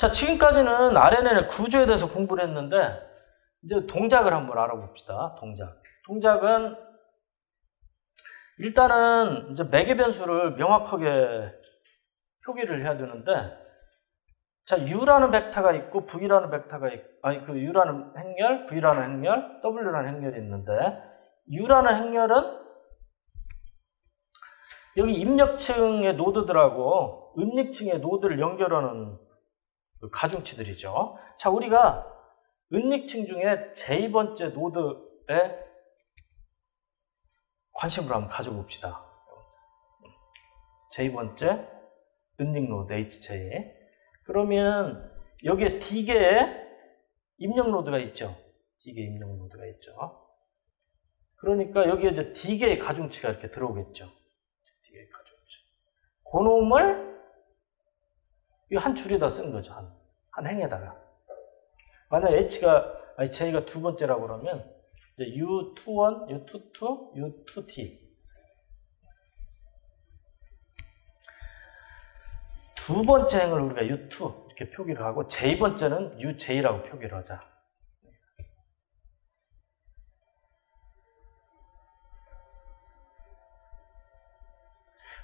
자, 지금까지는 RNN의 구조에 대해서 공부를 했는데 이제 동작을 한번 알아봅시다. 동작은 일단은 이제 매개 변수를 명확하게 표기를 해야 되는데, 자, U라는 벡터가 있고 V라는 벡터가 있고, U라는 행렬, V라는 행렬, W라는 행렬이 있는데, U라는 행렬은 여기 입력층의 노드들하고 은닉층의 노드를 연결하는 가중치들이죠. 자, 우리가 은닉층 중에 J번째 노드에 관심을 한번 가져봅시다. J번째 은닉 노드 HJ. 그러면 여기에 D개의 입력 노드가 있죠. D개 입력 노드가 있죠. 그러니까 여기에 이제 D개의 가중치가 이렇게 들어오겠죠. D개의 가중치. 그 놈을 한 줄에다 쓴 거죠. 한 행에다가. 만약 J가 두 번째라고 그러면 U21, U22, U2T. 두 번째 행을 우리가 U2 이렇게 표기를 하고 J번째는 UJ라고 표기를 하자.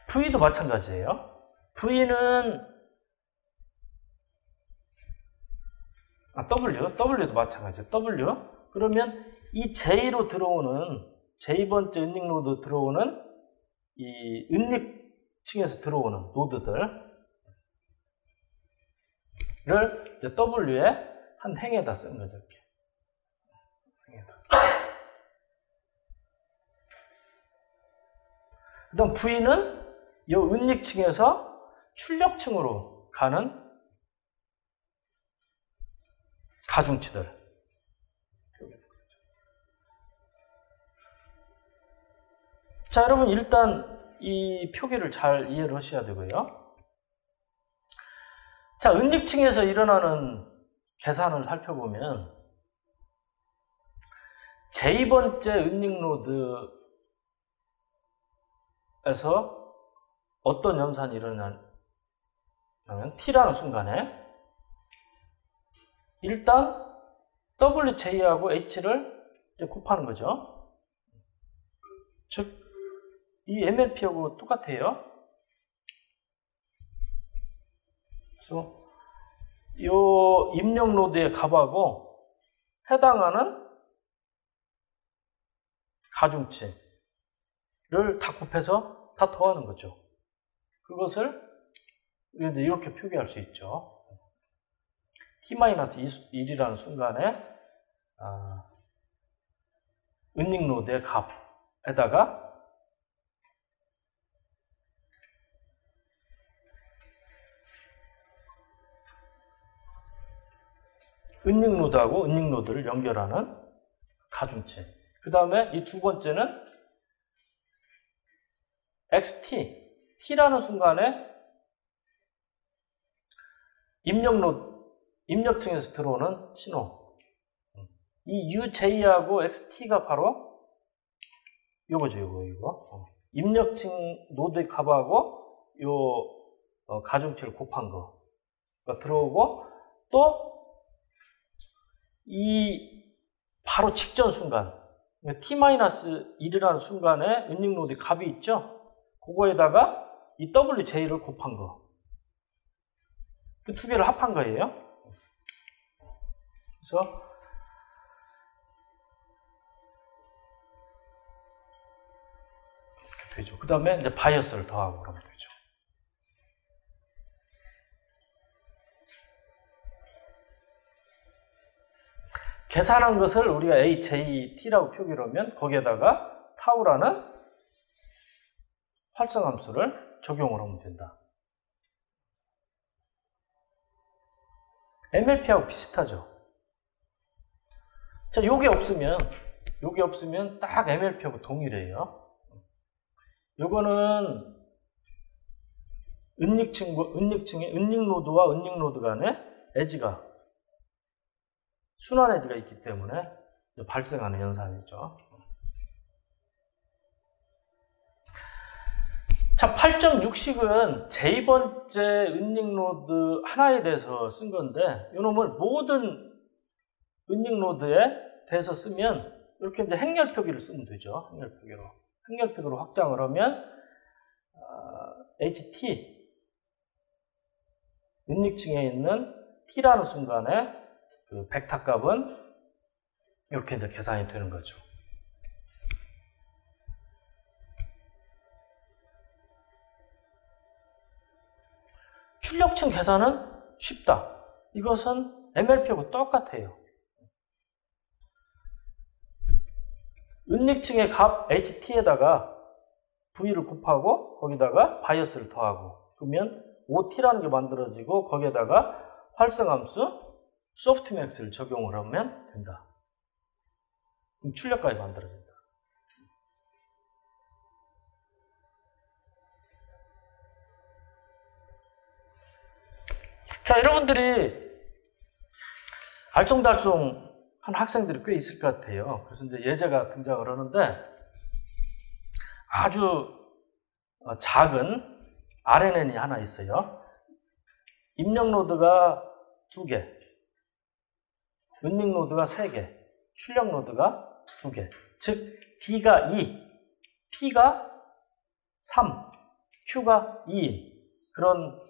V도 마찬가지예요. V는 W도 마찬가지예요. W. 그러면 이 J로 들어오는 J번째 은닉 노드 들어오는 이 은닉층에서 들어오는 노드들을 이제 W에 한 행에다 쓰는 거죠. 이렇게. 그다음 V는 이 은닉층에서 출력층으로 가는 가중치들. 자, 여러분 일단 이 표기를 잘 이해를 하셔야 되고요. 자, 은닉층에서 일어나는 계산을 살펴보면 J번째 은닉 노드에서 어떤 연산이 일어나냐면 T라는 순간에 일단 WJ하고 H를 곱하는 거죠. 즉, 이 MLP하고 똑같아요. 그래서 이 입력 노드의 값하고 해당하는 가중치를 다 곱해서 다 더하는 거죠. 그것을 이렇게 표기할 수 있죠. T-1이라는 순간에 은닉 노드의 값에다가 은닉 노드하고 은닉 노드를 연결하는 가중치. 그 다음에 이 두 번째는 XT, T라는 순간에 입력층에서 들어오는 신호. 이 UJ하고 XT가 바로 요거죠, 이거. 입력층 노드의 값하고 요 가중치를 곱한 거가 들어오고, 또 이 바로 직전 순간 T-1이라는 순간에 은닉 노드의 값이 있죠. 그거에다가 이 WJ를 곱한 거. 그 두 개를 합한 거예요. 그래서 이렇게 되죠. 그 다음에 이제 바이어스를 더하고 그러면 되죠. 계산한 것을 우리가 AJT라고 표기를 하면 거기에다가 타우라는 활성함수를 적용을 하면 된다. MLP하고 비슷하죠. 자, 요게 없으면 딱 MLP하고 동일해요. 요거는 은닉 노드와 은닉 노드 간에 에지가 순환 에지가 있기 때문에 발생하는 연산이죠. 자, 8.6식은 제2번째 은닉 노드 하나에 대해서 쓴 건데, 이놈을 모든 은닉 노드에 대해서 쓰면 이렇게 이제 행렬 표기를 쓰면 되죠. 행렬 표기로 확장을 하면 HT 은닉층에 있는 T라는 순간에 그 벡터 값은 이렇게 이제 계산이 되는 거죠. 출력층 계산은 쉽다. 이것은 MLP하고 똑같아요. 은닉층의 값 HT에다가 V를 곱하고 거기다가 바이어스를 더하고 그러면 OT라는 게 만들어지고 거기에다가 활성함수 소프트맥스를 적용을 하면 된다. 그럼 출력값이 만들어진다. 자, 여러분들이 알쏭달쏭 한 학생들이 꽤 있을 것 같아요. 그래서 이제 예제가 등장을 하는데 아주 작은 RNN이 하나 있어요. 입력 노드가 2개, 은닉 노드가 3개, 출력 노드가 2개. 즉 D가 2, P가 3, Q가 2인 그런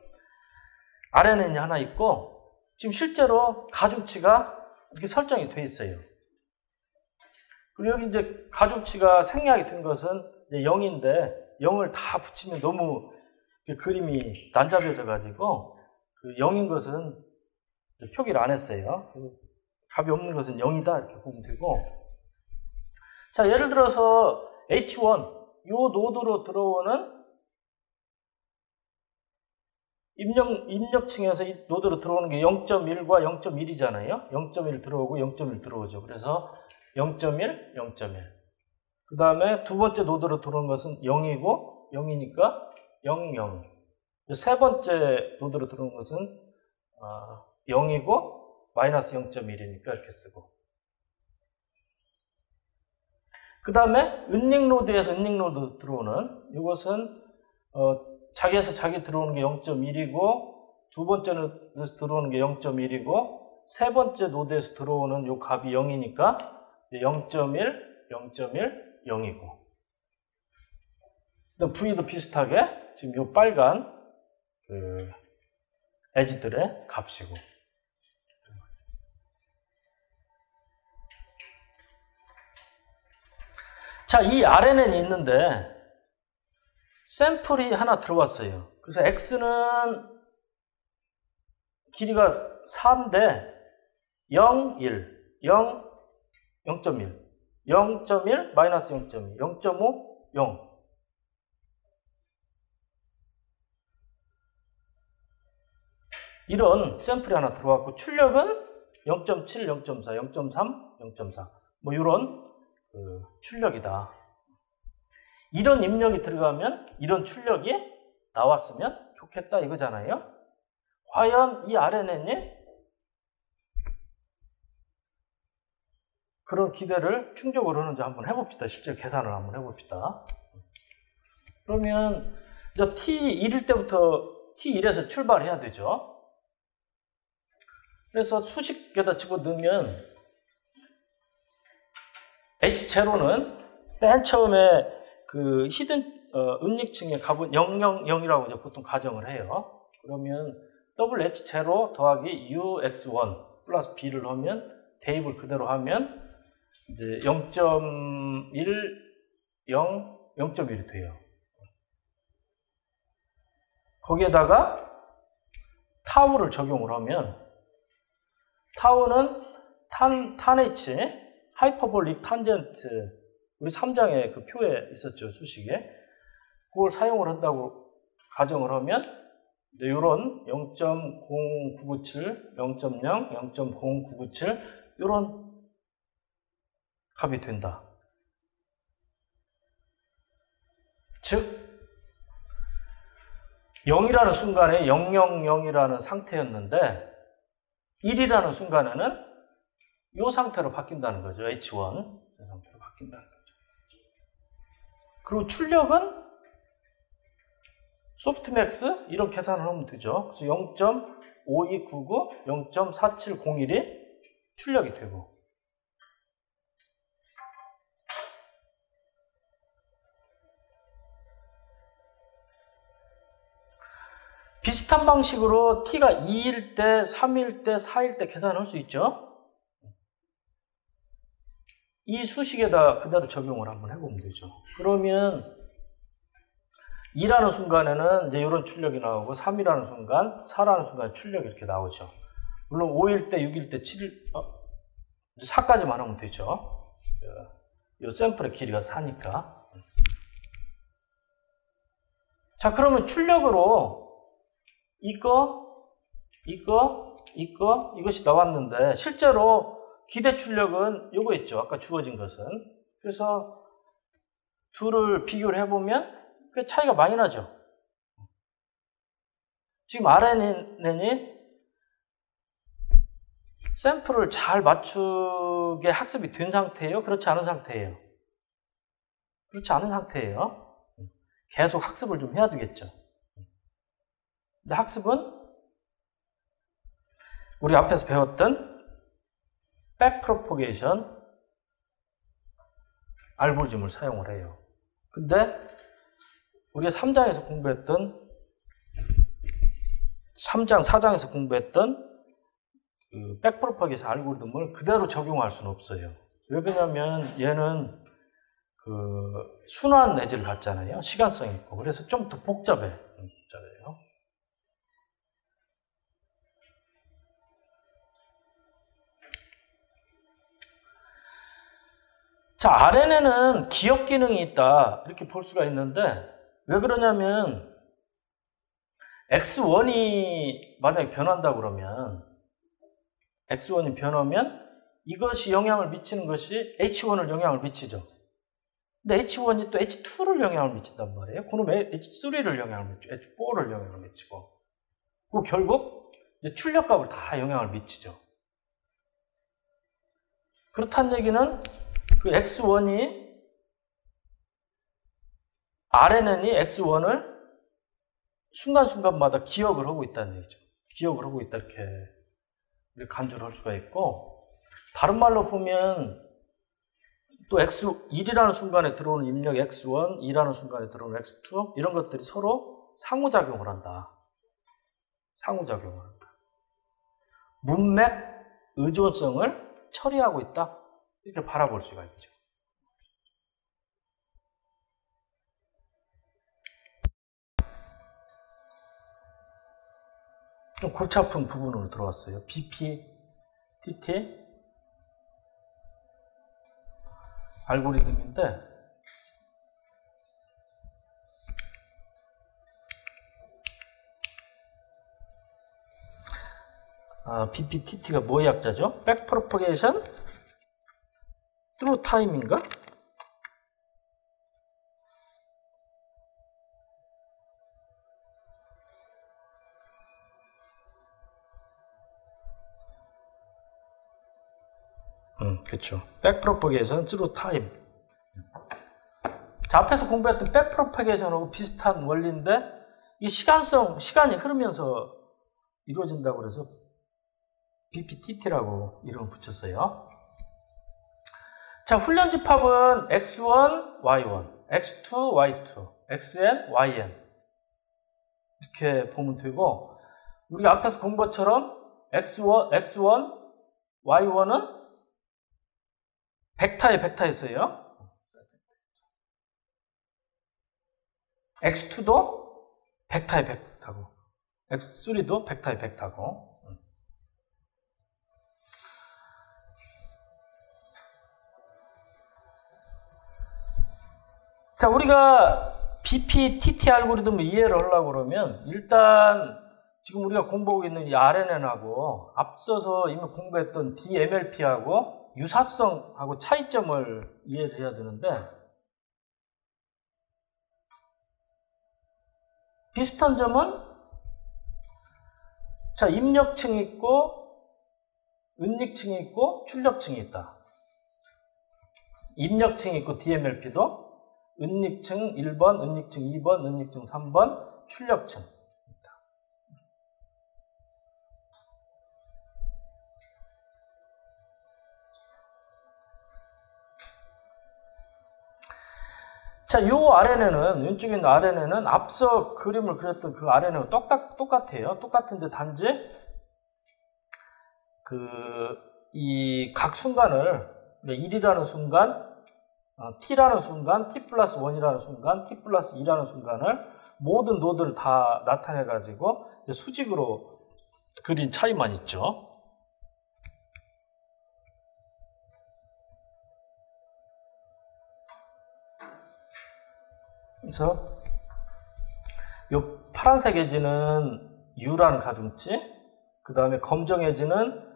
RNN이 하나 있고 지금 실제로 가중치가 이렇게 설정이 돼 있어요. 그리고 여기 이제 가중치가 생략이 된 것은 이제 0인데 0을 다 붙이면 너무 그림이 난잡해져 가지고 그 0인 것은 표기를 안 했어요. 그래서 값이 없는 것은 0이다 이렇게 보면 되고, 자, 예를 들어서 H1 요 노드로 들어오는 입력층에서 이 노드로 들어오는 게 0.1과 0.1이잖아요. 0.1 들어오고 0.1 들어오죠. 그래서 0.1, 0.1. 그 다음에 두 번째 노드로 들어오는 것은 0이고 0이니까 0, 0. 세 번째 노드로 들어오는 것은 0이고 마이너스 0.1이니까 이렇게 쓰고. 그 다음에 은닉 노드에서 은닉 노드 들어오는 이것은 자기에서 자기 들어오는 게 0.1이고 두 번째 노드에서 들어오는 게 0.1이고 세 번째 노드에서 들어오는 요 값이 0이니까 0.1, 0.1, 0이고 V도 비슷하게 지금 요 빨간 그 에지들의 값이고. 자, 이 RNN이 있는데 샘플이 하나 들어왔어요. 그래서 X는 길이가 4인데 0, 1, 0, 0.1, 0.1, 마이너스 0.2, 0.5, 0. 이런 샘플이 하나 들어왔고 출력은 0.7, 0.4, 0.3, 0.4 뭐 이런 출력이다. 이런 입력이 들어가면 이런 출력이 나왔으면 좋겠다 이거잖아요. 과연 이 RNN이 그런 기대를 충족을 하는지 한번 해봅시다. 실제 계산을 한번 해봅시다. 그러면 이제 T1일 때부터 T1에서 출발해야 되죠. 그래서 수식에다 집어넣으면 H0는 맨 처음에 그 히든 은닉층의 값은 000이라고 이제 보통 가정을 해요. 그러면 WH0 더하기 UX1 플러스 B를 하면 대입을 그대로 하면 이제 0.1, 0, 0.1이 돼요. 거기에다가 타우를 적용을 하면 타우는 탄H 하이퍼볼릭 탄젠트 우리 3장에 그 표에 있었죠. 수식에. 그걸 사용을 한다고 가정을 하면 이런 0.0997, 0.0, 0.0997 이런 값이 된다. 즉 0이라는 순간에 000이라는 상태였는데 1이라는 순간에는 이 상태로 바뀐다는 거죠. H1 이 상태로 바뀐다는 거죠. 그리고 출력은 소프트맥스 이런 계산을 하면 되죠. 그래서 0.5299, 0.4701이 출력이 되고, 비슷한 방식으로 t가 2일 때, 3일 때, 4일 때 계산할 수 있죠. 이 수식에다 그대로 적용을 한번 해보면 되죠. 그러면 2라는 순간에는 이제 이런 출력이 나오고, 3이라는 순간, 4라는 순간에 출력이 이렇게 나오죠. 물론 5일 때, 6일 때, 7일, 4까지만 하면 되죠. 이 샘플의 길이가 4니까. 자, 그러면 출력으로 이것이 나왔는데, 실제로 기대 출력은 요거 있죠. 아까 주어진 것은. 그래서 둘을 비교를 해보면 꽤 차이가 많이 나죠. 지금 RNN이 샘플을 잘 맞추게 학습이 된 상태예요? 그렇지 않은 상태예요? 그렇지 않은 상태예요. 계속 학습을 좀 해야 되겠죠. 이제 학습은 우리 앞에서 배웠던 백프로포게이션 알고리즘을 사용을 해요. 근데 우리가 3장에서 공부했던 3장, 4장에서 공부했던 그 백프로포게이션 알고리즘을 그대로 적용할 수는 없어요. 왜 그러냐면 얘는 그 순환 내지를 갖잖아요. 시간성이 있고. 그래서 좀 더 복잡해요. 자, RNN은 기억 기능이 있다. 이렇게 볼 수가 있는데, 왜 그러냐면, X1이 만약에 변한다 그러면, X1이 변하면 이것이 영향을 미치는 것이 H1을 영향을 미치죠. 근데 H1이 또 H2를 영향을 미친단 말이에요. 그럼 H3를 영향을 미치고, H4를 영향을 미치고. 그리고 결국 출력값을 다 영향을 미치죠. 그렇다는 얘기는 그 X1이, RNN이 X1을 순간순간마다 기억을 하고 있다는 얘기죠. 기억을 하고 있다, 이렇게 간주를 할 수가 있고, 다른 말로 보면 또 X1이라는 순간에 들어오는 입력 X1, 2라는 순간에 들어오는 X2, 이런 것들이 서로 상호작용을 한다. 상호작용을 한다. 문맥 의존성을 처리하고 있다. 이렇게 바라볼 수가 있죠. 좀 골치 아픈 부분으로 들어왔어요. BP, TT 알고리즘인데, BPTT가 뭐의 약자죠? Backpropagation Through Time인가? 그렇죠. Backpropagation Through Time. 자, 앞에서 공부했던 Backpropagation하고 비슷한 원리인데, 이 시간이 흐르면서 이루어진다고 그래서 BPTT라고 이름을 붙였어요. 자, 훈련 집합은 X1, Y1, X2, Y2, XN, YN 이렇게 보면 되고, 우리가 앞에서 본 것처럼 X1, Y1은 벡터였어요. X2도 벡터의 벡터고, X3도 벡터의 벡터고. 자, 우리가 BPTT 알고리즘을 이해를 하려고 그러면 일단 지금 우리가 공부하고 있는 이 RNN하고 앞서서 이미 공부했던 DMLP하고 유사성하고 차이점을 이해를 해야 되는데, 비슷한 점은, 자, 입력층이 있고 은닉층이 있고 출력층이 있다. 입력층이 있고 DMLP도 은닉층 1번, 은닉층 2번, 은닉층 3번, 출력층. 자, 요 RNN은, 왼쪽에 있는 RNN은 앞서 그림을 그렸던 그 RNN과 똑같아요. 똑같은데 단지 이 각 순간을 1이라는 순간, t라는 순간, t 플러스 1이라는 순간, t 플러스 2라는 순간을 모든 노드를 다 나타내가지고 수직으로 그린 차이만 있죠. 그래서 이 파란색 에지는 U라는 가중치, 그 다음에 검정 에지는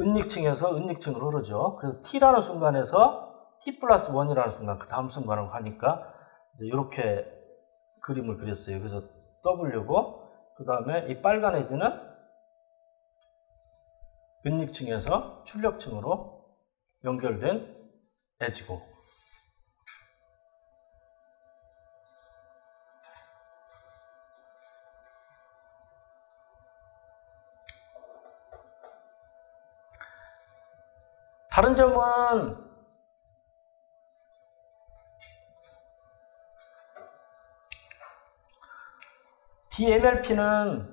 은닉층에서 은닉층으로 흐르죠. 그래서 T라는 순간에서 T 플러스 1이라는 순간, 그 다음 순간을 가니까 이렇게 그림을 그렸어요. 그래서 W고, 그 다음에 이 빨간 에지는 은닉층에서 출력층으로 연결된 에지고, 다른 점은 DMLP는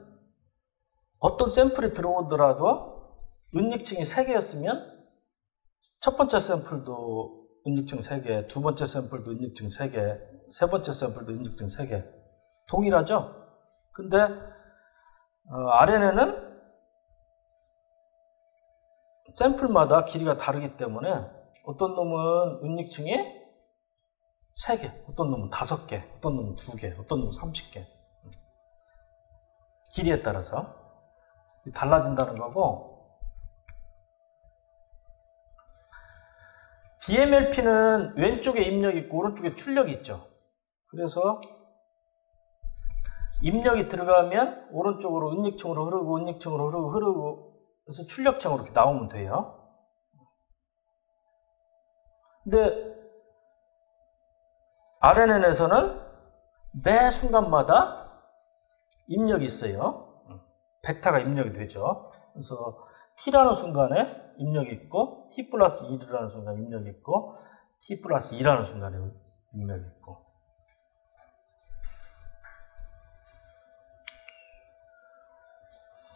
어떤 샘플이 들어오더라도 은닉층이 3개였으면 첫 번째 샘플도 은닉층 3개, 두 번째 샘플도 은닉층 3개, 세 번째 샘플도 은닉층 3개. 동일하죠? 근데 RNN은 샘플마다 길이가 다르기 때문에 어떤 놈은 은닉층이 3개, 어떤 놈은 5개, 어떤 놈은 2개, 어떤 놈은 30개. 길이에 따라서 달라진다는 거고, DMLP는 왼쪽에 입력이 있고 오른쪽에 출력이 있죠. 그래서 입력이 들어가면 오른쪽으로 은닉층으로 흐르고 은닉층으로 흐르고 그래서 출력층으로 이렇게 나오면 돼요. 근데 RNN에서는 매 순간마다 입력이 있어요. 벡터가 입력이 되죠. 그래서 T라는 순간에 입력이 있고, T 플러스 1이라는 순간에 입력이 있고, T 플러스 2라는 순간에 입력이 있고.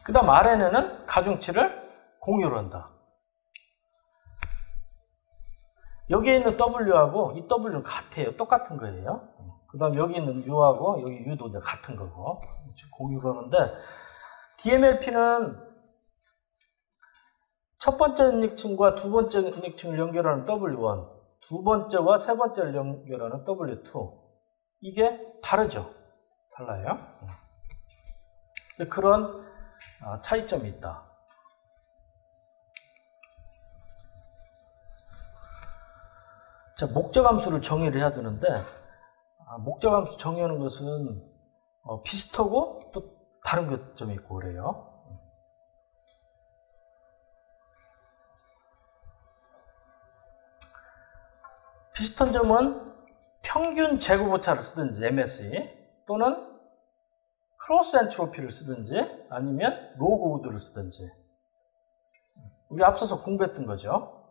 그 다음 RNN은 가중치를 공유를 한다. 여기에 있는 W하고 이 W는 같아요. 똑같은 거예요. 그 다음 여기 있는 U하고 여기 U도 이제 같은 거고. 공유를 하는데, DMLP는 첫 번째 은닉층과 두 번째 은닉층을 연결하는 W1, 두 번째와 세 번째를 연결하는 W2. 이게 다르죠? 달라요. 그런 차이점이 있다. 자, 목적함수를 정의를 해야 되는데, 목적함수 정의하는 것은 비슷하고 또 다른 점이 있고 그래요. 비슷한 점은 평균 제곱 오차를 쓰든지 MSE, 또는 크로스 엔트로피를 쓰든지 아니면 로그 우드를 쓰든지, 우리 앞서서 공부했던 거죠.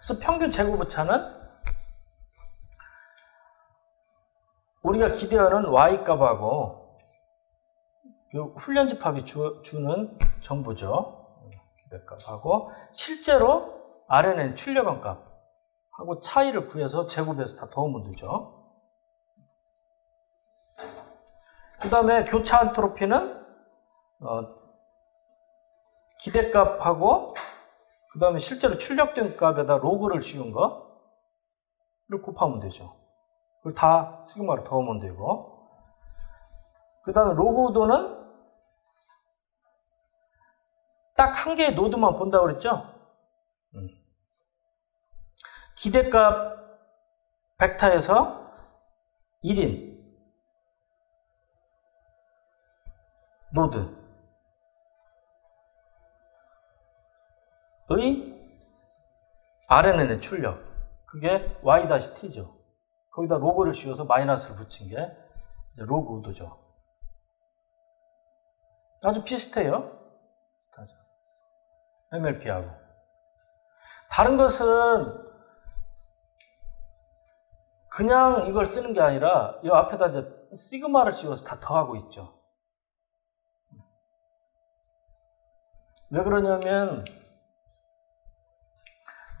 그래서 평균 제곱 오차는 우리가 기대하는 Y값하고 훈련집합이 주는 정보죠. 기대값하고 실제로 RNN 출력한 값하고 차이를 구해서 제곱해서 다 더하면 되죠. 그 다음에 교차 엔트로피는 기대값하고 그 다음에 실제로 출력된 값에다 로그를 씌운 거를 곱하면 되죠. 그걸 다 시그마로 더하면 되고, 그 다음에 로그 우도는 딱 한 개의 노드만 본다고 그랬죠? 기대값 벡터에서 1인 노드의 RNN의 출력, 그게 y-t죠. 거기다 로그를 씌워서 마이너스를 붙인 게 이제 로그 우드죠. 아주 비슷해요. 비슷하죠. MLP하고. 다른 것은 그냥 이걸 쓰는 게 아니라 이 앞에다 이제 시그마를 씌워서 다 더하고 있죠. 왜 그러냐면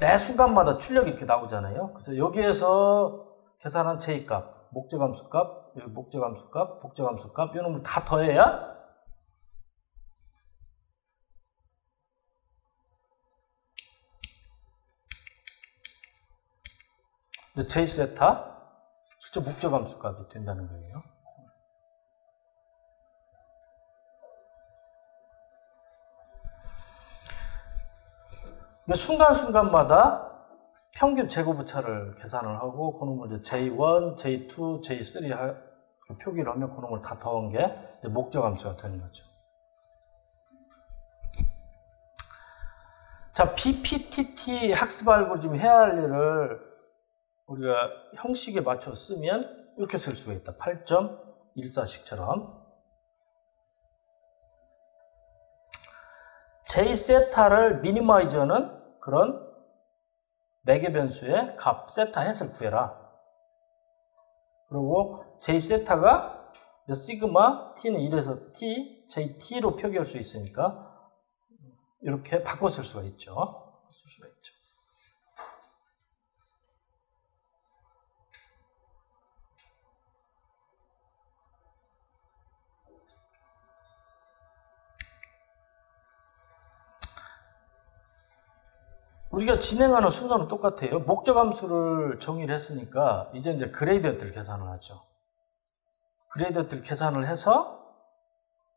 매 순간마다 출력이 이렇게 나오잖아요. 그래서 여기에서 계산한 J값, 목적함수값, 여기 목적함수값, 복적함수값 이런 걸 다 더해야 J 세타 실제 목적함수값이 된다는 거예요. 순간순간마다 평균 제곱오차를 계산을 하고 그놈을 이제 J1, J2, J3 표기를 하면 그놈을 다 더한 게 목적함수가 되는 거죠. 자, BPTT 학습 알고리즘 해야 할 일을 우리가 형식에 맞춰 쓰면 이렇게 쓸 수가 있다. 8.14식처럼 J세타를 미니마이저는 그런 매개 변수의 값 세타 햇을 구해라. 그리고 J세타가 시그마 T는 1에서 T, JT로 표기할 수 있으니까 이렇게 바꿔 쓸 수가 있죠. 우리가 진행하는 순서는 똑같아요. 목적함수를 정의를 했으니까 이제 그레이디언트를 계산을 하죠. 그레이디언트를 계산을 해서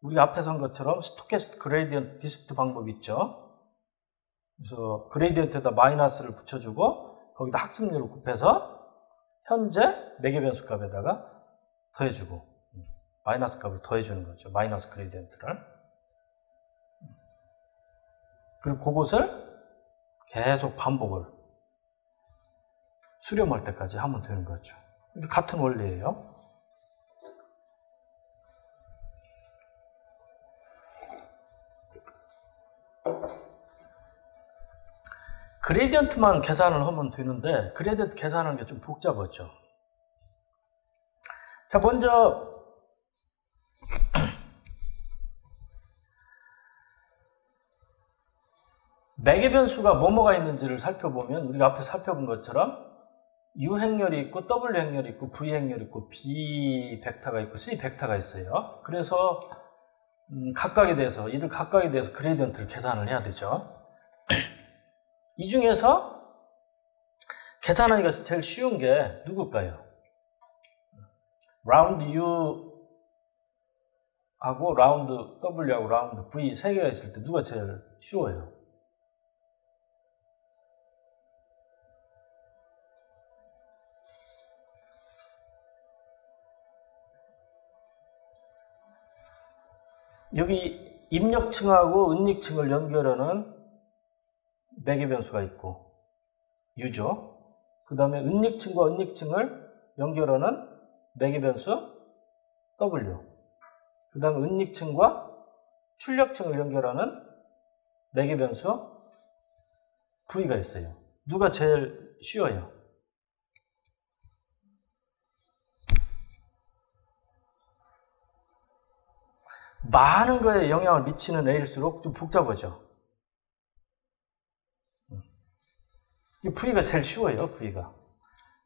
우리가 앞에서 한 것처럼 스토캐스틱 그레이디언트 디스트 방법 있죠. 그래서 그레이디언트에다 마이너스를 붙여주고 거기다 학습률을 곱해서 현재 매개 변수 값에다가 더해주고 마이너스 값을 더해주는 거죠. 마이너스 그레이디언트를. 그리고 그것을 계속 반복을 수렴할 때까지 하면 되는 거죠. 같은 원리예요. 그레디언트만 계산을 하면 되는데 그레디언트 계산하는 게 좀 복잡하죠. 자, 먼저 매개 변수가 뭐뭐가 있는지를 살펴보면 우리가 앞에 살펴본 것처럼 U 행렬이 있고 W 행렬이 있고 V 행렬이 있고 B 벡터가 있고 C 벡터가 있어요. 그래서 각각에 대해서 이들 각각에 대해서 그레디언트를 계산을 해야 되죠. 이 중에서 계산하기가 제일 쉬운 게 누굴까요? 라운드 U 하고 라운드 W하고 라운드 V 세 개가 있을 때 누가 제일 쉬워요? 여기 입력층하고 은닉층을 연결하는 매개 변수가 있고 U죠. 그 다음에 은닉층과 은닉층을 연결하는 매개 변수 W. 그 다음에 은닉층과 출력층을 연결하는 매개 변수 V가 있어요. 누가 제일 쉬워요? 많은 거에 영향을 미치는 A일수록 좀 복잡하죠. V가 제일 쉬워요, V가.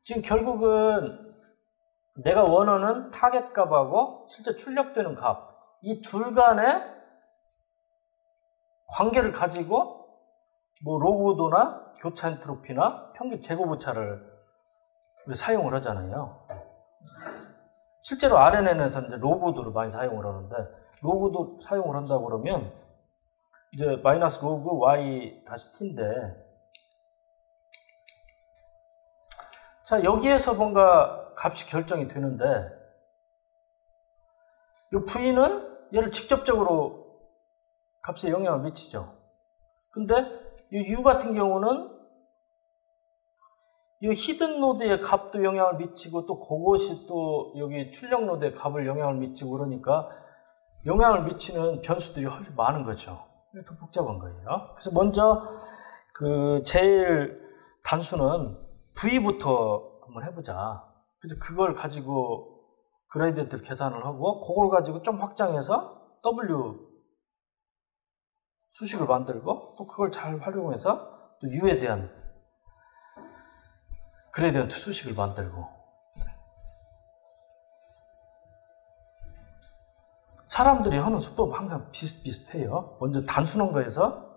지금 결국은 내가 원하는 타겟 값하고 실제 출력되는 값, 이 둘 간의 관계를 가지고 뭐 로그도나 교차 엔트로피나 평균 제곱오차를 사용을 하잖아요. 실제로 RNN에서 이제 로그도를 많이 사용을 하는데 로그도 사용을 한다고 그러면 이제 마이너스 로그 y 다시 t인데 자, 여기에서 뭔가 값이 결정이 되는데 이 v는 얘를 직접적으로 값에 영향을 미치죠. 근데 이 u 같은 경우는 이 히든 노드의 값도 영향을 미치고 또 그것이 또 여기 출력 노드의 값을 영향을 미치고 그러니까 영향을 미치는 변수들이 훨씬 많은 거죠. 더 복잡한 거예요. 그래서 먼저 그 제일 단수는 V부터 한번 해보자. 그래서 그걸 가지고 그레이디언트를 계산을 하고 그걸 가지고 좀 확장해서 W 수식을 만들고 또 그걸 잘 활용해서 또 U에 대한 그레이디언트 수식을 만들고 사람들이 하는 수법은 항상 비슷비슷해요. 먼저 단순한 거에서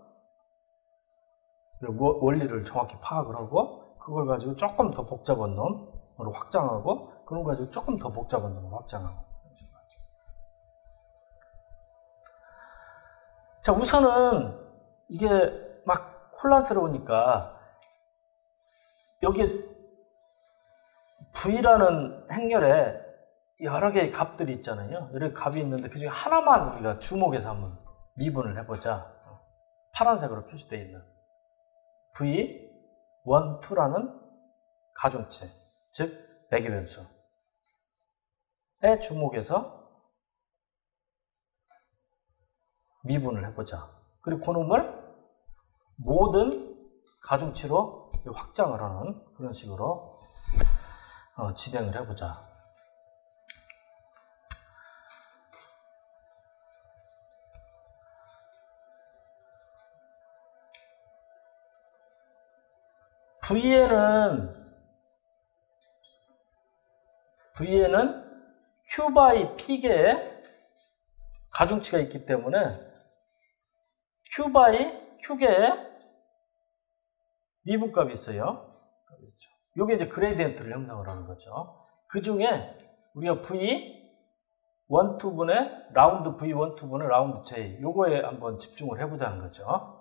원리를 정확히 파악을 하고 그걸 가지고 조금 더 복잡한 놈으로 확장하고 그걸 가지고 조금 더 복잡한 놈으로 확장하고. 자, 우선은 이게 막 혼란스러우니까 여기 V라는 행렬에 여러 개의 값들이 있잖아요. 여러 개의 값이 있는데 그 중에 하나만 우리가 주목해서 한번 미분을 해보자. 파란색으로 표시되어 있는 V1, 2라는 가중치, 즉 매개변수에 주목해서 미분을 해보자. 그리고 그놈을 모든 가중치로 확장을 하는 그런 식으로 진행을 해보자. V에는 Q by P개의 가중치가 있기 때문에 Q by Q개의 미분값이 있어요. 이게 이제 그레이디언트를 형성을 하는 거죠. 그 중에 우리가 V1, 2분의 라운드 V1, 2분의 라운드 J 요거에 한번 집중을 해보자는 거죠.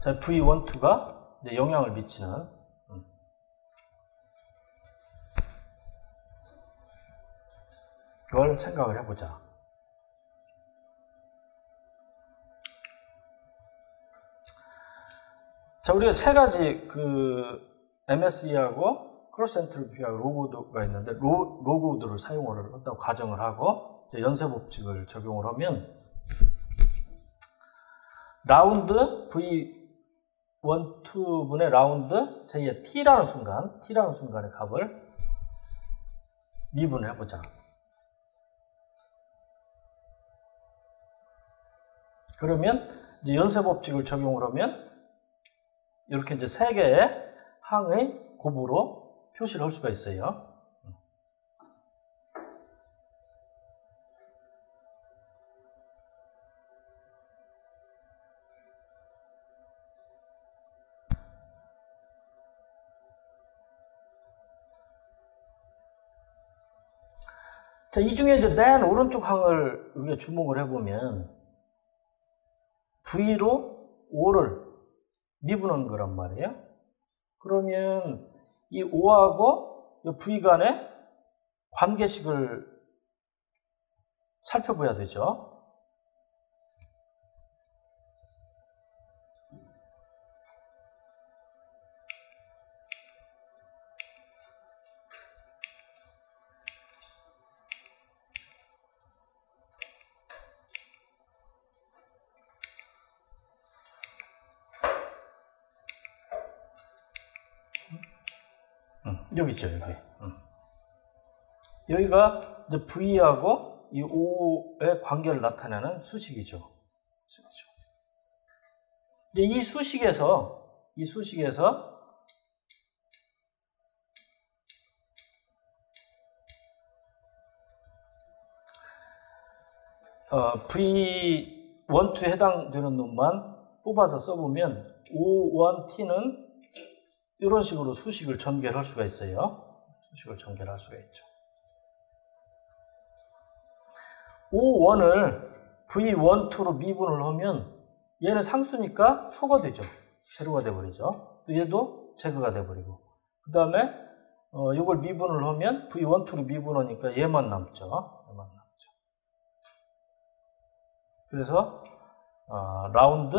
자, V1, 2가 이제 영향을 미치는 걸 생각을 해보자. 자, 우리가 세 가지 그 MSE하고 크로스 엔트로피하고 로그우드가 있는데 로그우드를 사용을 한다고 가정을 하고 이제 연쇄 법칙을 적용을 하면 라운드 V1, 2분의 라운드 J의 T라는 순간의 값을 미분을 해보자. 그러면 이제 연쇄 법칙을 적용을 하면 이렇게 이제 세 개의 항의 곱으로 표시를 할 수가 있어요. 자, 이 중에 이제 맨 오른쪽 항을 우리가 주목을 해보면 V로 5를 미분한 거란 말이에요. 그러면 이 5하고 V 간의 관계식을 살펴봐야 되죠. 여기 있죠, 여기. 여기가 이제 V하고 이 5의 관계를 나타내는 수식이죠. 이제 이 수식에서 V1, 2에 해당되는 놈만 뽑아서 써보면 O1T는 이런 식으로 수식을 전개를 할 수가 있어요. 수식을 전개를 할 수가 있죠. O1을 V1, 2로 미분을 하면 얘는 상수니까 소가 되죠. 제로가 돼버리죠. 또 얘도 제거가 돼버리고 그 다음에 이걸 미분을 하면 V12로 미분하니까 얘만 남죠. 얘만 남죠. 그래서 라운드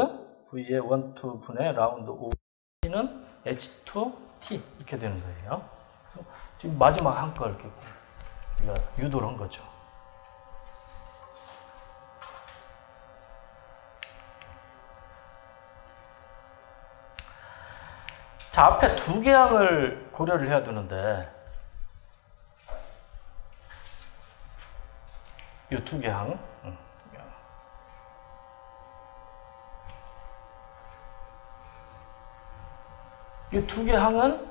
V의 1, 2분의 라운드 O T는 H2T 이렇게 되는 거예요. 지금 마지막 한 걸 이렇게 우리가 유도를 한 거죠. 자, 앞에 두 개 항을 고려를 해야 되는데 이 두 개 항. 이 두 개 항은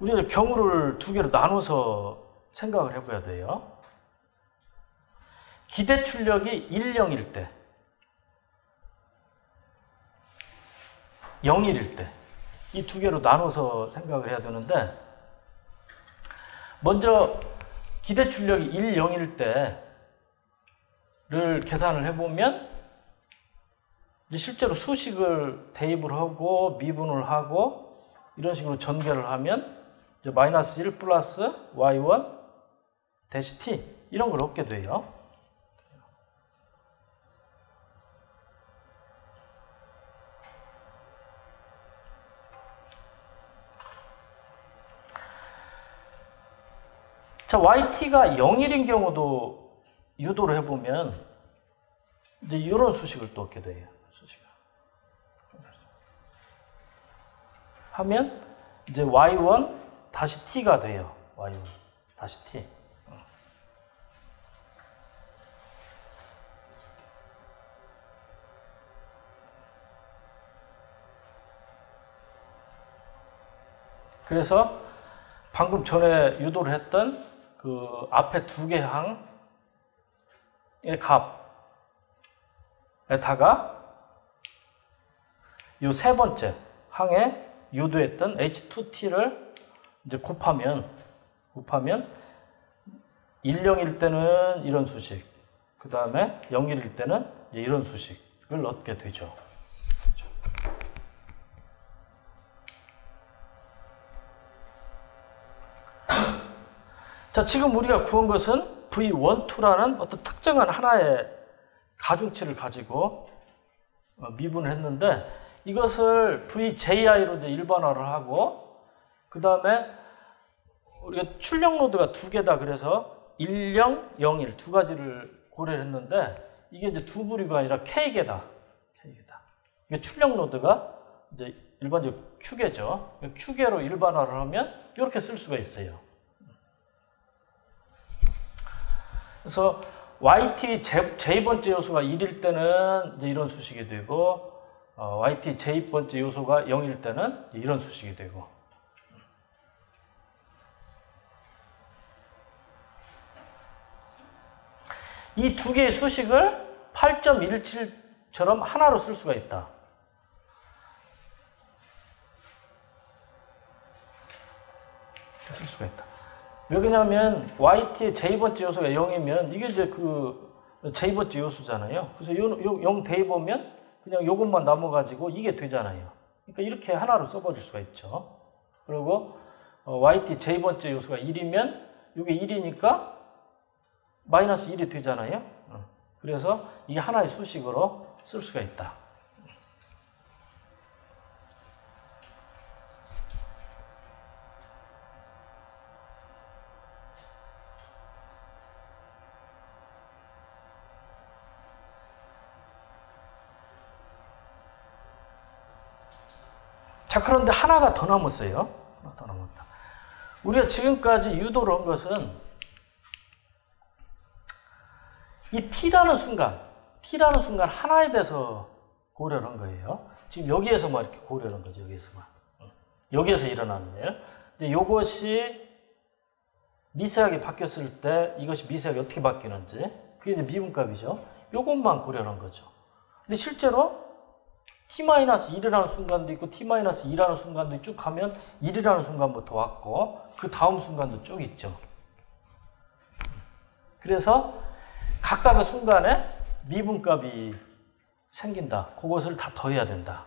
우리가 경우를 두 개로 나눠서 생각을 해봐야 돼요. 기대 출력이 1, 0일 때, 0일일 때, 이 두 개로 나눠서 생각을 해야 되는데, 먼저 기대 출력이 1, 0일 때를 계산을 해보면, 이제 실제로 수식을 대입을 하고 미분을 하고 이런 식으로 전개를 하면 이제 마이너스 1 플러스 y1 대시 t 이런 걸 얻게 돼요. 자, yt가 0일인 경우도 유도를 해보면 이제 이런 수식을 또 얻게 돼요. 수식을 하면 이제 y1 다시 t가 돼요. y1 다시 t. 그래서 방금 전에 유도를 했던 그 앞에 두 개 항의 값에다가 이 세 번째 항에 유도했던 H2T를 이제 곱하면 1, 0일 때는 이런 수식, 그 다음에 0일일 때는 이제 이런 수식을 얻게 되죠. 자, 지금 우리가 구한 것은 V12라는 어떤 특정한 하나의 가중치를 가지고 미분을 했는데 이것을 VJI로 이제 일반화를 하고 그 다음에 우리가 출력 노드가 두 개다 그래서 1, 0, 0, 1 두 가지를 고려를 했는데 이게 이제 두 부류가 아니라 K개다. 이게 출력 노드가 이제 일반적으로 Q개죠. Q개로 일반화를 하면 이렇게 쓸 수가 있어요. 그래서 YT J번째 요소가 1일 때는 이제 이런 수식이 되고 YT J번째 요소가 0일 때는 이런 수식이 되고 이 두 개의 수식을 8.17처럼 하나로 쓸 수가 있다. 쓸 수가 있다. 왜 그러냐면 YT의 J번째 요소가 0이면 이게 이제 그 J번째 요소잖아요. 그래서 0 대입하면 그냥 요것만 남아가지고 이게 되잖아요. 그러니까 이렇게 하나로 써버릴 수가 있죠. 그리고 YT J번째 요소가 1이면 이게 1이니까 마이너스 1이 되잖아요. 그래서 이게 하나의 수식으로 쓸 수가 있다. 자, 그런데 하나가 더 남았어요. 하나 더 남았다. 우리가 지금까지 유도를 한 것은 이 T라는 순간 하나에 대해서 고려를 한 거예요. 지금 여기에서만 이렇게 고려를 한 거죠. 여기에서 일어나는 일. 근데 이것이 미세하게 바뀌었을 때 이것이 미세하게 어떻게 바뀌는지 그게 이제 미분값이죠. 이것만 고려를 한 거죠. 근데 실제로 T-1이라는 순간도 있고 T-2라는 순간도 쭉 하면 1이라는 순간부터 왔고 그 다음 순간도 쭉 있죠. 그래서 각각의 순간에 미분값이 생긴다. 그것을 다 더해야 된다.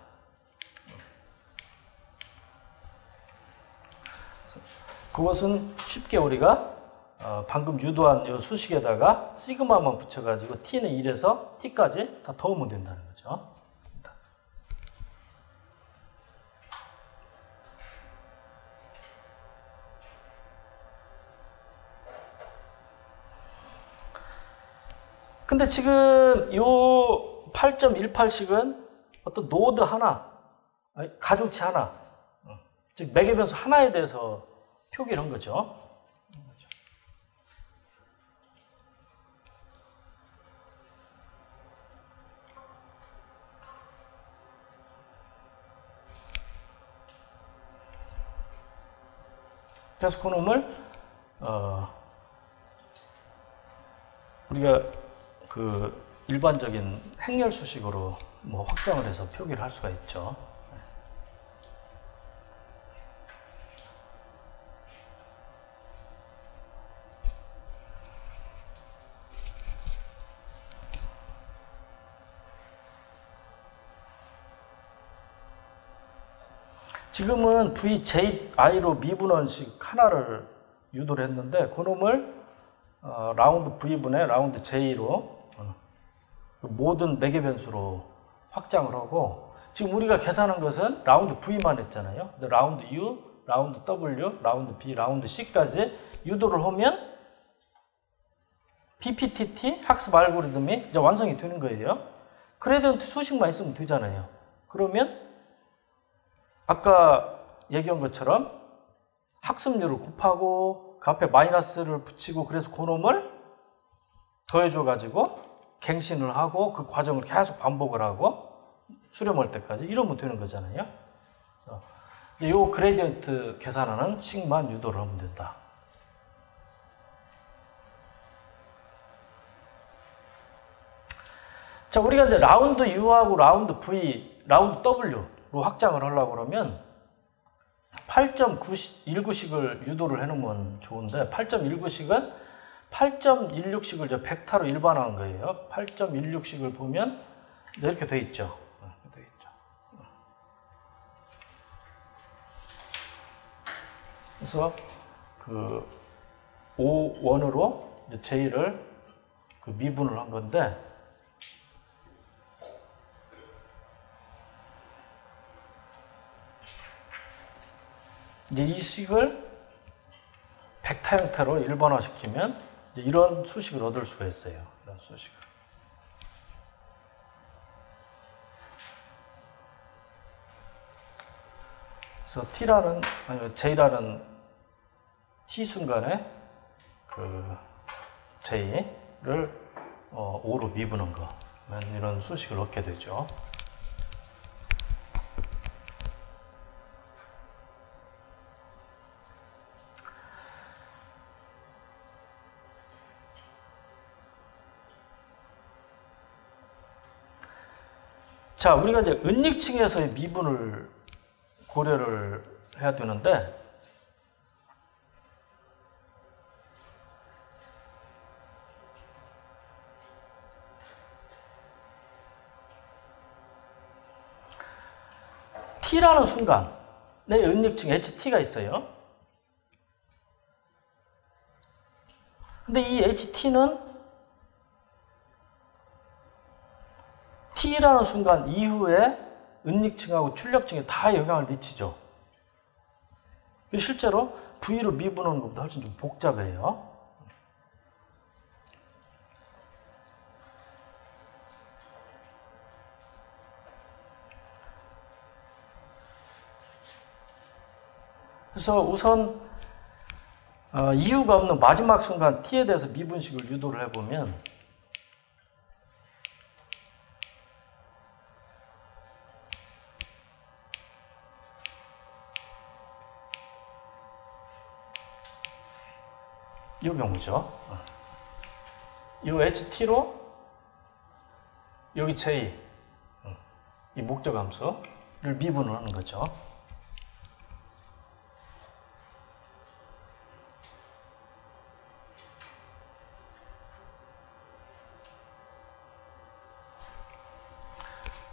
그것은 쉽게 우리가 방금 유도한 이 수식에다가 시그마만 붙여가지고 t는 1에서 t까지 다 더하면 된다는 거죠. 근데 지금 이 8.18식은 어떤 노드 하나, 가중치 하나, 즉 매개 변수 하나에 대해서 표기를 한 거죠. 그래서 그놈을 우리가 그 일반적인 행렬 수식으로 뭐 확장을 해서 표기를 할 수가 있죠. 지금은 VJI로 미분원식 하나를 유도를 했는데 그놈을 라운드 V분의 라운드 J로 모든 매개 변수로 확장을 하고 지금 우리가 계산한 것은 라운드 V만 했잖아요. 라운드 U, 라운드 W, 라운드 B, 라운드 C까지 유도를 하면 BPTT 학습 알고리즘이 이제 완성이 되는 거예요. 그레디언트 수식만 있으면 되잖아요. 그러면 아까 얘기한 것처럼 학습률을 곱하고 그 앞에 마이너스를 붙이고 그래서 그놈을 더해줘 가지고 갱신을 하고 그 과정을 계속 반복을 하고 수렴할 때까지 이러면 되는 거잖아요. 이 그레디언트 계산하는 식만 유도를 하면 된다. 자, 우리가 이제 라운드 U하고 라운드 V, 라운드 W로 확장을 하려고 그러면 8.19식을 유도를 해놓으면 좋은데 8.19식은 8.16식을 저 벡터로 일반화한 거예요. 8.16식을 보면 이렇게 돼 있죠. 그래서 그 O1으로 이제 J를 그 미분을 한 건데 이제 이 식을 벡터 형태로 일반화시키면 이제 이런 수식을 얻을 수가 있어요. 이런 수식을. 그래서 T라는, 아니 J라는 T 순간에 그 J를 O로 미분한 거. 이런 수식을 얻게 되죠. 자, 우리가 이제 은닉층에서의 미분을 고려를 해야 되는데, T라는 순간에 은닉층 HT가 있어요. 근데 이 HT는 T라는 순간 이후에 은닉층하고 출력층에 다 영향을 미치죠. 실제로 V로 미분하는 것보다 훨씬 좀 복잡해요. 그래서 우선 이유가 없는 마지막 순간 T에 대해서 미분식을 유도를 해보면 이 경우죠. 이 HT로 여기 J, 이 목적 함수를 미분을 하는 거죠.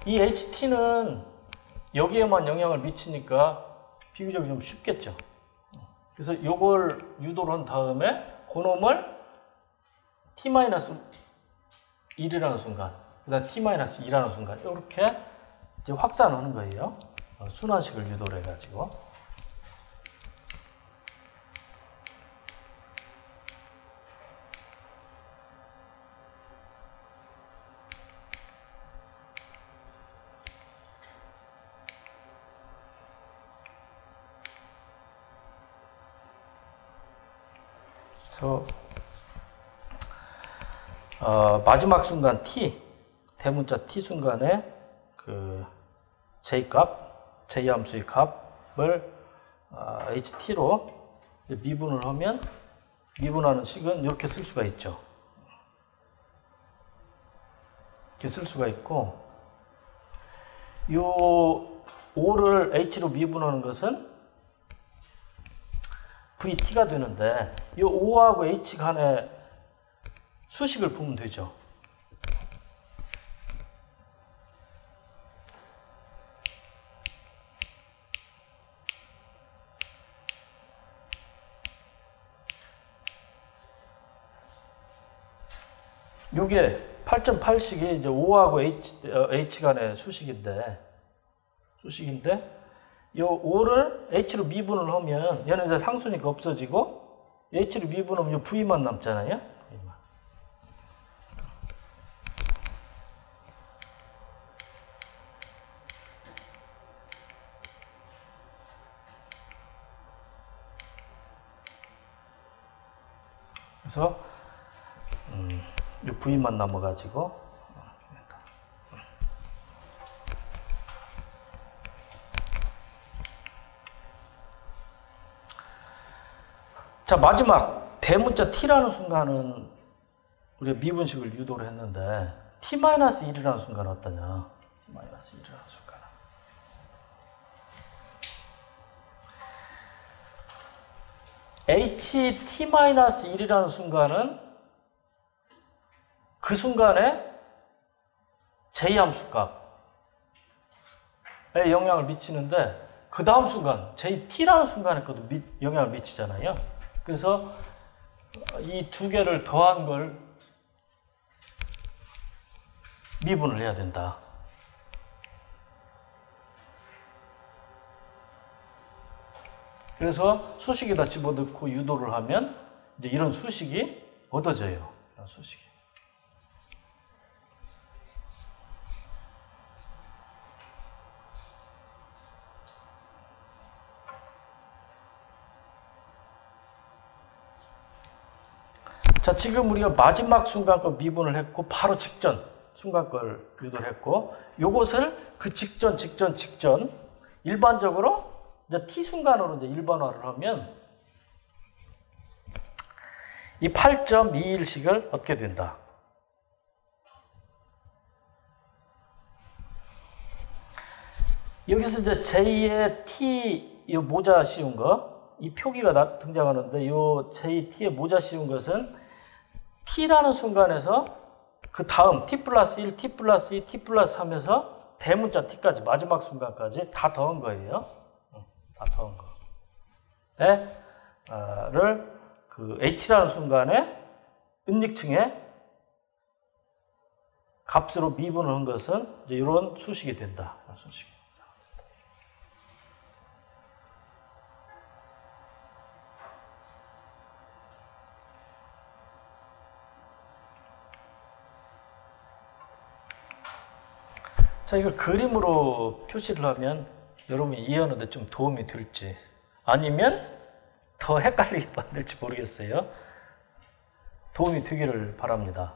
이 HT는 여기에만 영향을 미치니까 비교적 좀 쉽겠죠. 그래서 요걸 유도를 한 다음에 그놈을 t-1이라는 순간, 그 다음 t-2라는 순간 이렇게 이제 확산하는 거예요. 순환식을 유도를 해가지고. 그래서 마지막 순간 t, 대문자 t 순간에 그 j 값, j 함수의 값을 ht로 미분을 하면 미분하는 식은 이렇게 쓸 수가 있죠. 이렇게 쓸 수가 있고, 요 5를 h로 미분하는 것은 vt가 되는데, 이 5하고 h 간의 수식을 보면 되죠. 요게 8.8식이 이제 5하고 h 간의 수식인데 요 5를 h로 미분을 하면 얘는 이제 상수니까 없어지고 h로 미분하면 요 v만 남잖아요. v만. 그래서 요 v만 남아가지고 자, 마지막 대문자 t라는 순간은 우리가 미분식을 유도를 했는데 t-1이라는 순간은 어떠냐? t-1이라는 순간은 ht-1이라는 순간은 그 순간에 j 함수 값에 영향을 미치는데 그 다음 순간 jt라는 순간에도 영향을 미치잖아요. 그래서 이 두 개를 더한 걸 미분을 해야 된다. 그래서 수식에다 집어넣고 유도를 하면 이제 이런 수식이 얻어져요. 이런 수식이. 자, 지금 우리가 마지막 순간 거 미분을 했고 바로 직전 순간 걸 유도를 했고 요것을 그 직전 일반적으로 이제 t 순간으로 이제 일반화를 하면 이 8.21식을 얻게 된다. 여기서 이제 j의 t 이 모자 씌운 거, 이 표기가 등장하는데 요 j t의 모자 씌운 것은 t라는 순간에서 그 다음 t 플러스 1, t 플러스 2, t 플러스 3에서 대문자 t까지 마지막 순간까지 다 더한 거예요. 다 더한 거. 를 그 h라는 순간에 은닉층의 값으로 미분을 한 것은 이제 이런 수식이 된다. 수식이. 자, 이걸 그림으로 표시를 하면 여러분이 이해하는데 좀 도움이 될지 아니면 더 헷갈리게 만들지 모르겠어요. 도움이 되기를 바랍니다.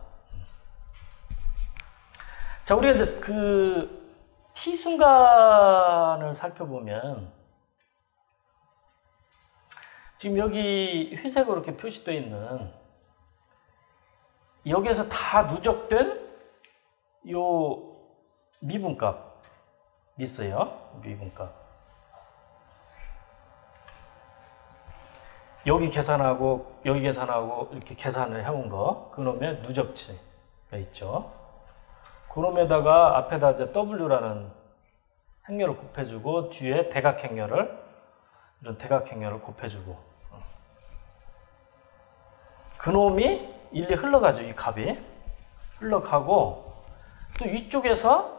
자, 우리가 이제 그 t 순간을 살펴보면 지금 여기 회색으로 이렇게 표시되어 있는 여기에서 다 누적된 요 미분값 있어요. 미분값. 여기 계산하고 여기 계산하고 이렇게 계산을 해온 거 그놈의 누적치가 있죠. 그놈에다가 앞에다 이제 W라는 행렬을 곱해주고 뒤에 대각행렬을 이런 대각행렬을 곱해주고 그놈이 일리 흘러가죠. 이 값이 흘러가고 또 위쪽에서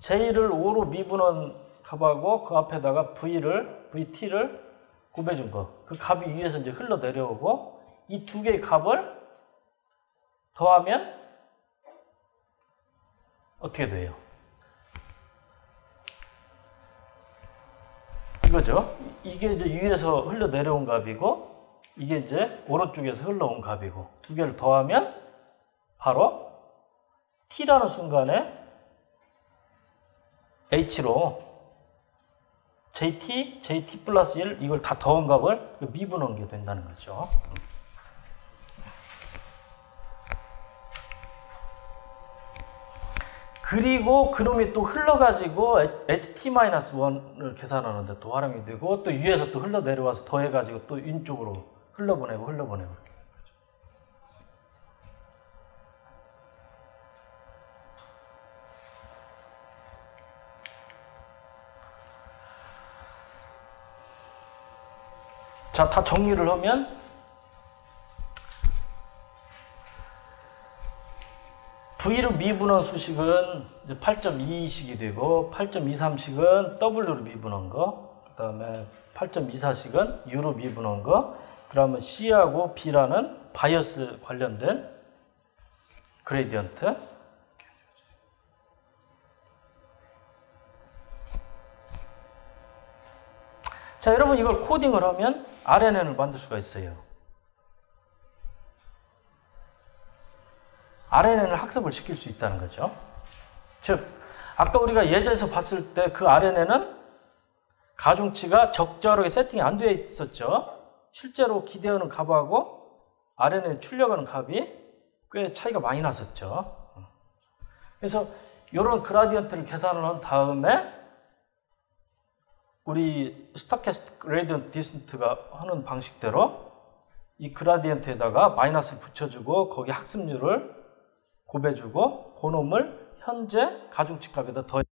J를 5로 미분한 값하고 그 앞에다가 VT를 곱해준 거. 그 값이 위에서 이제 흘러 내려오고 이 두 개의 값을 더하면 어떻게 돼요? 이거죠. 이게 이제 위에서 흘러 내려온 값이고 이게 이제 오른쪽에서 흘러온 값이고 두 개를 더하면 바로 t라는 순간에 h로 JT 플러스 1 이걸 다 더한 값을 미분한 게 된다는 거죠. 그리고 그놈이 또 흘러가지고 HT-1을 계산하는데 또 활용이 되고 또 위에서 또 흘러 내려와서 더해가지고 또 왼쪽으로 흘러보내고 이렇게 되는 거죠. 자, 다 정리를 하면 V로 미분한 수식은 8.22식이 되고 8.23식은 W로 미분한 거, 그 다음에 8.24식은 U로 미분한 거, 그러면 C하고 B라는 바이어스 관련된 그레디언트. 자, 여러분 이걸 코딩을 하면 RNN을 만들 수가 있어요. RNN을 학습을 시킬 수 있다는 거죠. 즉, 아까 우리가 예제에서 봤을 때 그 RNN은 가중치가 적절하게 세팅이 안 되어 있었죠. 실제로 기대하는 값하고 RNN이 출력하는 값이 꽤 차이가 많이 났었죠. 그래서 이런 그라디언트를 계산을 한 다음에 우리 스토캐스틱 그레디언트 디센트가 하는 방식대로 이 그라디언트에다가 마이너스를 붙여주고 거기 학습률을 곱해주고 그놈을 현재 가중치 값에다 더해